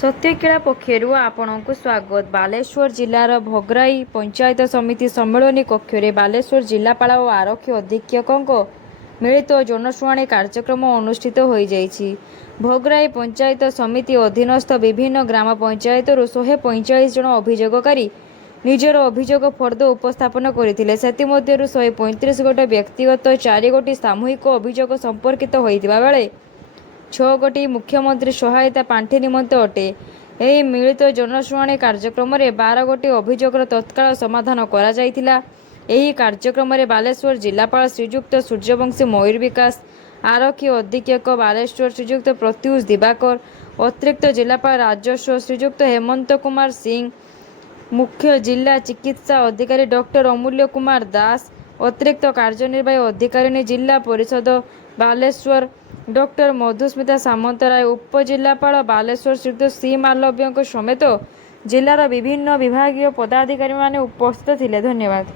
ସତ୍ୟକ୍ରୀଡ଼ା ପକ୍ଷରୁ ଆପଣଙ୍କୁ ସ୍ୱାଗତ। ବାଲେଶ୍ୱର ଜିଲ୍ଲାର ଭୋଗରାଇ ପଞ୍ଚାୟତ ସମିତି ସମ୍ମିଳନୀ କକ୍ଷରେ ବାଲେଶ୍ୱର ଜିଲ୍ଲାପାଳ ଓ ଆରକ୍ଷୀ ଅଧୀକ୍ଷକଙ୍କ ମିଳିତ ଜନଶୁଣାଣି କାର୍ଯ୍ୟକ୍ରମ ଅନୁଷ୍ଠିତ ହୋଇଯାଇଛି। ଭୋଗରାଇ ପଞ୍ଚାୟତ ସମିତି ଅଧୀନସ୍ଥ ବିଭିନ୍ନ ଗ୍ରାମ ପଞ୍ଚାୟତରୁ 145 ଜଣ ଅଭିଯୋଗକାରୀ ନିଜର ଅଭିଯୋଗ ଫର୍ଦ୍ଦ ଉପସ୍ଥାପନ କରିଥିଲେ। ସେଥିମଧ୍ୟରୁ 135 ଗୋଟି ବ୍ୟକ୍ତିଗତ, 4 ଗୋଟି ସାମୂହିକ ଅଭିଯୋଗ ସମ୍ପର୍କିତ ହୋଇଥିବା ବେଳେ 6 ଗୋଟି ମୁଖ୍ୟମନ୍ତ୍ରୀ ସହାୟତା ପାଣ୍ଠି ନିମନ୍ତେ ଅଟେ। ଏହି ମିଳିତ ଜନଶୁଣାଣି କାର୍ଯ୍ୟକ୍ରମରେ 12 ଗୋଟି ଅଭିଯୋଗର ତତ୍କାଳ ସମାଧାନ କରାଯାଇଥିଲା। ଏହି କାର୍ଯ୍ୟକ୍ରମରେ ବାଲେଶ୍ୱର ଜିଲ୍ଲାପାଳ ଶ୍ରୀଯୁକ୍ତ ସୂର୍ଯ୍ୟବଂଶୀ ମୟୂର ବିକାଶ, ଆରକ୍ଷୀ ଅଧୀକ୍ଷକ ବାଲେଶ୍ୱର ଶ୍ରୀଯୁକ୍ତ ପ୍ରତ୍ୟୁଷ ଦିବାକର, ଅତିରିକ୍ତ ଜିଲ୍ଲାପାଳ ରାଜସ୍ୱ ଶ୍ରୀଯୁକ୍ତ ହେମନ୍ତ କୁମାର ସିଂ, ମୁଖ୍ୟ ଜିଲ୍ଲା ଚିକିତ୍ସା ଅଧିକାରୀ ଡକ୍ଟର ଅମୂଲ୍ୟ କୁମାର ଦାସ, ଅତିରିକ୍ତ କାର୍ଯ୍ୟନିର୍ବାହୀ ଅଧିକାରିଣୀ ଜିଲ୍ଲା ପରିଷଦ ବାଲେଶ୍ୱର ଡକ୍ଟର ମଧୁସ୍ମିତା ସାମନ୍ତରାୟ, ଉପଜିଲ୍ଲାପାଳ ବାଲେଶ୍ୱର ଶ୍ରୀଯୁକ୍ତ ସି ମାଲବ୍ୟଙ୍କ ସମେତ ଜିଲ୍ଲାର ବିଭିନ୍ନ ବିଭାଗୀୟ ପଦାଧିକାରୀମାନେ ଉପସ୍ଥିତ ଥିଲେ। ଧନ୍ୟବାଦ।